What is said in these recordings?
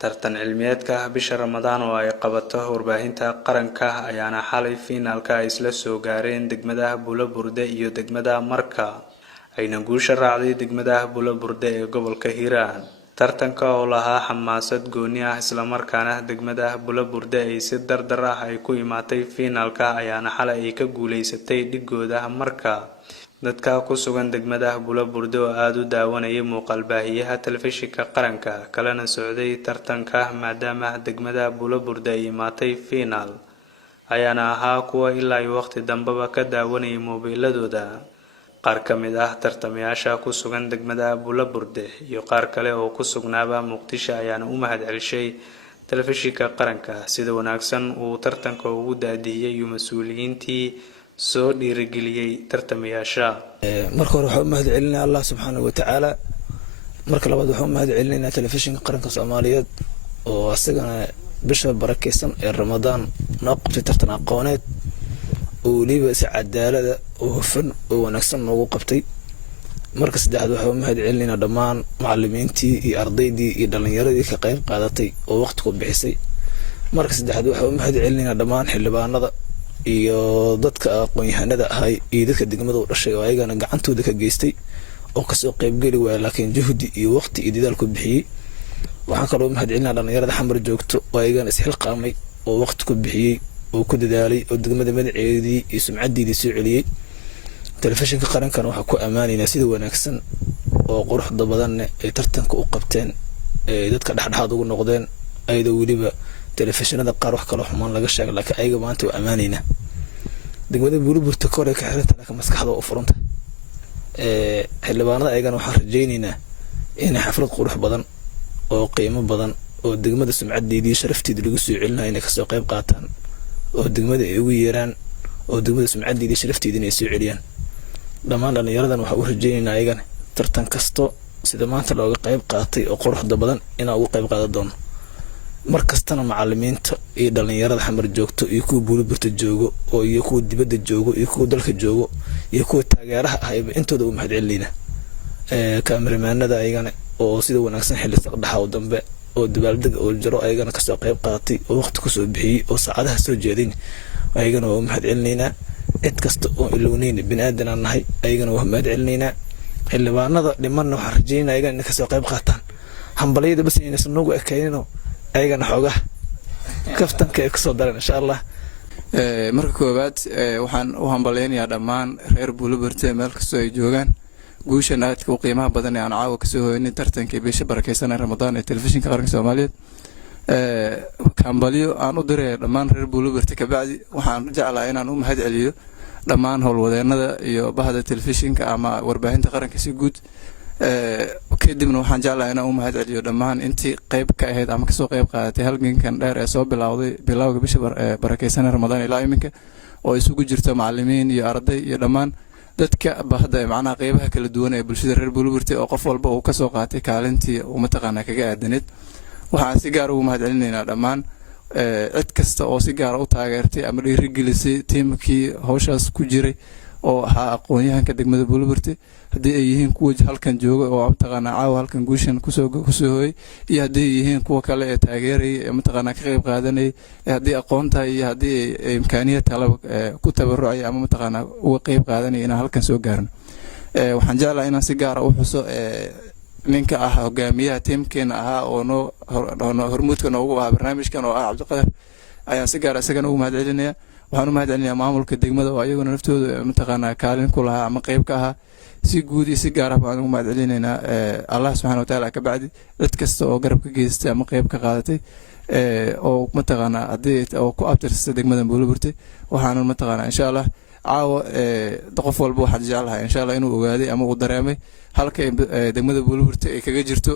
tartan cilmiyeedka bisha Ramadaan oo ay qabato warbaahinta qaranka ayaana xalay finaalka isla soo gaareen degmada Bulaburde iyo degmada Marka ayna guusha raacday degmada Bulaburde ee gobolka Hiiraan. tartanka oo lahaa xamaasad gooni ah isla markaana degmada Bulaburde ay si dardar ah ay ku imaatay finaalka ayaana xalay ay ka guuleysatay dhigooda Marka. dadka ku sugan degmada Bulaburde oo aad u daawanayay muuqaal baahiyaha telefishinka qaranka kalena socday tartanka maadaama degmada Bulaburde ay imaatay finaal ayaana ahaa kuwa ilaa waqti dambaba ka daawanayay moobiladooda. qaar ka mid ah tartamayaasha ku sugan degmada Bulaburde iyo qaar kale oo ku sugnaaba Muqdisho ayaana u mahadcelisay telefishinka qaranka sida wanaagsan uu tartanka ugu daadiyay mas'uuliyiintii soo dhiirigeliyay tartamayaasha. marka hore waxaan u mahadcelinayaa Allah subhanahu wa ta'ala. marka labaad waxaan u mahadcelinayaa telefishinka qaranka Soomaaliyeed oo asagana bisha barakeysan ee Ramadaan noo qabtay tartan aqooneed oo waliba si cadaalad ah oo hufan oo wanaagsan noogu qabtay. marka saddexaad waxaan u mahadcelinayaa dhammaan macallimiintii iyo ardaydii iyo dhalinyaradii ka qayb qaadatay oo waqti ku bixisay. marka saddexaad waxaan u mahadcelinayaa dhammaan xildhibaanada iyo dadka aqoon-yahanada ahay iyo dadka degmada u dhashay oo ayagana gacantooda ka geystay oo ka soo qayb gali waayay laakiin juhdi iyo waqti iyo dadaal ku bixiyay. waxaan kaloo mahadcelinayaa dhalinyarada xamar joogto oo ayagana isxilqaamay oo waqti ku bixiyay oo ku dadaalay oo degmada magaceedii iyo sumcadeedii soo celiyay. telefishinka qarankan waxa ku amaanaynaa sida wanaagsan oo quruxda badan ee tartanka u qabteen ee dadka dhaxdhaxaad ugu noqdeen ayada waliba telefishinada qaar wax kale xumaan laga sheegay laakiin ayaga maanta waa amaanaynaa. degmada Bulaburde kore ka xirtay ka maskaxda u furanta xildhibaanada ayagana waxaan rajaynaynaa in xaflad qurux badan oo qiimo badan oo degmada sumcadeedii sharafteedii lagu soo celinayo inay ka soo qayb qaataan oo degmada ay ugu yeeraan oo degmada sumcadeedii sharafteedii ay soo celiyaan. dhammaan dhalinyaradan waxaan u rajaynaynaa ayagana tartan kasto sida maanta looga qayb qaatay oo quruxda badan inay ugu qayb qaadan doonaan. markastana macallimiinta iyo dhalinyarada xamar joogto iyo kuwa Bulaburde joogo oo iyo kuwa dibadda joogo iyo kuwa dalka joogo iyo kuwa taageeraha ahayba intooda u mahadcelinaynaa. kaamiramanada ayagana oo sida wanaagsan xilli saqdhaxa oo dambe oo dabaaldeg oo jiro ayagana ka soo qayb qaatay oo waqti ku soo bixiyay oo saacadaha soo jeedin ayagana waa mahadcelinaynaa. cid kasta oo ilownayn bini'aadan aan nahay ayagana waa mahadcelinaynaa. xildhibaanada dhimanna waxaan rajaynayaa ayagana inay ka soo qayb qaataan hambaliyada bas inaysan noogu ekaynin ayagana xoogaa kaftanka ay kasoo dareen insha Allah. marka koowaad waxaan u hambaleynayaa dhammaan reer Bulaburde meel kasta ay joogaan guushan aadka u qiimaha badan ee aan caawa ka soo hooynay tartankii bisha barakeysan ee Ramadaan ee telefishinka qaranka Soomaaliyeed. kambaliyo aan u diray dhammaan reer Bulaburde ka bacdi waxaan jeclahay inaan u mahadceliyo dhammaan howlwadeenada iyo bahda telefishinka ama warbaahinta qaranka si guud. kadibna waxaan jeclahay inaan u mahadceliyo dhammaan intii qayb ka ahayd ama kasoo qayb qaadatay halgankan dheer ee soo bilowday bilowga bisha barakeysan ee Ramadaan ilaa iminka oo isugu jirto macallimiin iyo arday iyo dhammaan dadka bahda macnaha qaybaha kala duwan ee bulshada reer Bulaburde oo qof walba uu ka soo qaatay kaalintii uu mataqaanaa kaga aadaneed. waxaan si gaar ah ugu mahadcelinaynaa dhammaan cid kasta oo si gaar ah u taageertay ama dhiirigelisay tiimkii hawshaas ku jiray oo ahaa aqoon-yahanka degmada Bulaburde haddii ay yihiin kuwa halkan jooga oo mataqaanaa caawa halkan guushan kusoo hooyay iyo haddii ay yihiin kuwa kale ee taageerayay ee mataqaanaa ka qayb qaadanayay haddii aqoonta iyo haddii ay imkaaniyad talaba ku tabarucay ama mataqaanaa uga qayb qaadanayay inaan halkan soo gaarno. waxaan jeclahay inaan si gaar ah u xuso ninka ah hogaamiyaha tiimkeena ahaa oo noo hormuudka noogu ahaa barnaamijkan oo ah Cabdiqadar ayaan si gaar ah isagana ugu mahadcelinayaa. waxaan u mahadcelinayaa maamulka degmada oo ayaguna naftooda mataqaanaa kaalin ku lahaa ama qayb ka ahaa. si guud iyo si gaar ah baan ugu mahadcelinaynaa Allah subhanahu wa ta'ala ka bacdi cid kasta oo garab ka geystay ama qayb ka qaadatay oo mataqaanaa haddii oo ku abtirsatay degmada Bulaburde. waxaan mataqaanaa insha Allah caawa qof walba waxaan jeclahay insha Allah inuu ogaaday ama uu dareemay halka degmada Bulaburde ay kaga jirto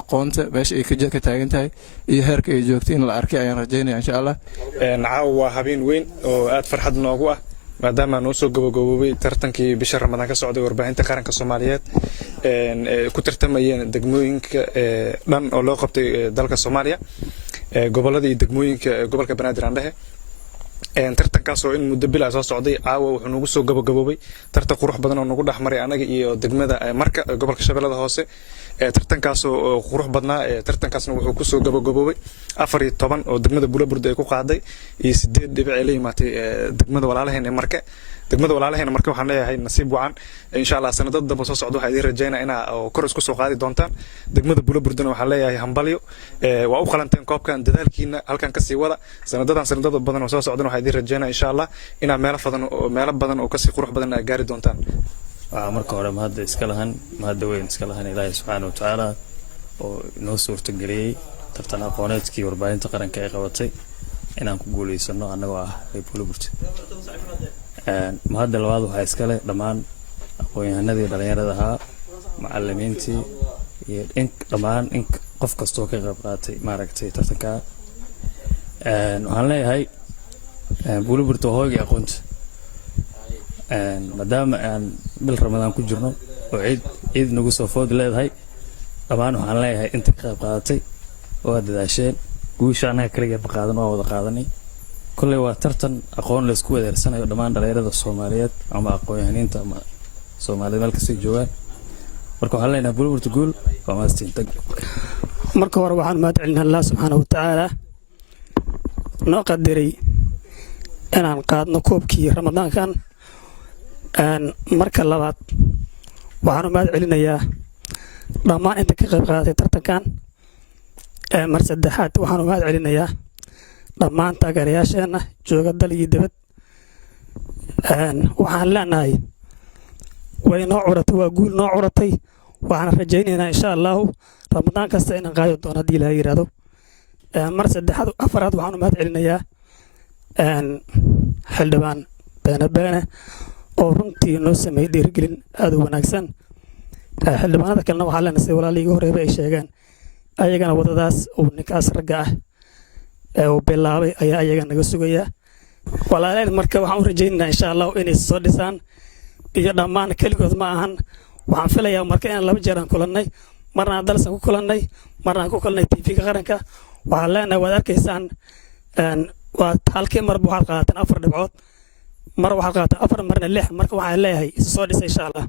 aqoonta meesha ay ka taagan tahay iyo heerka ay joogto in la arkay ayaan rajaynayaa insha Allah. caawa waa habeen weyn oo aad farxad noogu ah maadaama aan soo gabagaboobay tartankii bisha Ramadaan ka socday warbaahinta qaranka Soomaaliyeed ku tartamayeen degmooyinka dhan oo loo qabtay dalka Soomaaliya gobolada iyo degmooyinka gobolka Banaadir aan dhahay tartankaasoo in muddo bil ah soo socday caawa wuxuu nagu soo gabagaboobay tartan qurux badan oo nagu dhex maray anaga iyo degmada marka gobolka shabeellada hoose tartankaasoo qurux badnaa tartankaasna wuxuu kusoo gabagaboobay 14 oo degmada Bulaburde ay ku qaaday iyo 8 dhibic ay la yimaatay degmada walaalaheen ee marka degmada walaalaheen marka waxaan leeyahay nasiib wacan insha Allah sanadada dambe soo socdo waxaan idin rajaynaa inaa kor isku soo qaadi doontaan degmada Bulaburdena waxaan leeyahay hambalyo waa u qalanteen koobkan dadaalkiina halkan ka sii wada sanadada badan oo soo socdana waxaan idin rajaynaa insha Allah inaa meelo badan oo ka sii qurux badan ay gaari doontaan marka hore mahad weyn iska lahan Ilaahay subhanahu wa ta'ala oo inoo suurta galiyay tartan aqooneedkii warbaahinta qaranka ay qabatay inaan ku guuleysano anagoo ah Bulaburde mahad labaad waxa iska leh dhamaan aqoon-yahanadii dhalinyarada ahaa macallimiintii iyo dhamaan qof kastoo ka qayb qaatay maaragtay tartanka waxaan leeyahay Bulaburde hooyga aqoonta maadaama aan bil Ramadaan ku jirno oo ciid nagu soo food leedahay dhamaan waxaan leeyahay inta ka qayb qaadatay oo dadaasheen guusha anaga kaliya qaadan oo wada qaadanay kullay waa tartan aqoon la isku wadaersanayo dhamaan dhalinyarada Soomaaliyeed ama aqoon-yahaniinta ama Soomaaliyeed meel kasta joogaan marka waxaan leenahay Bulaburde guul waa maastinta marka hore waxaan mahad celinaa Allah subhanahu wa ta'ala noo qadaray inaan qaadno koobkii Ramadaankan marka labaad waxaan mahad celinayaa dhamaan inta ka qayb qaadatay tartankan mar saddexaad waxaan mahad celinayaa dhamaan taageerayaasheena jooga dal iyo dibad waxaan leenahay way noo curatay waa guul noo curatay waxaan rajaynaynaa insha Allah Ramadaan kasta inaan qaadi doono hadii la yiraahdo mar saddexaad afaraad waxaan mahad celinayaa xildhibaan beene oo runtii noo sameeyay dhiirigelin aad u wanaagsan xildhibaanada kalena waxaa leenahay walaalihii horeeba ay sheegeen ayagana wadadaas oo ninkaas ragga ah oo bilaabay ayaa ayaga naga sugaya walaaleen marka waxaan u rajaynaynaa insha Allah inay soo dhisaan iyo dhamaan kaligood ma ahan waxaan filayaa marka in laba jeer aan kulannay marna dalsan ku kulannay marna ku kulannay TV-ga qaranka waxaan leenahay waad arkaysaan waa halkii mar waxaad qaataan 4 dhibcood mar waxaad qaataan 4 marna 6 marka waxaan leeyahay soo dhisay insha Allah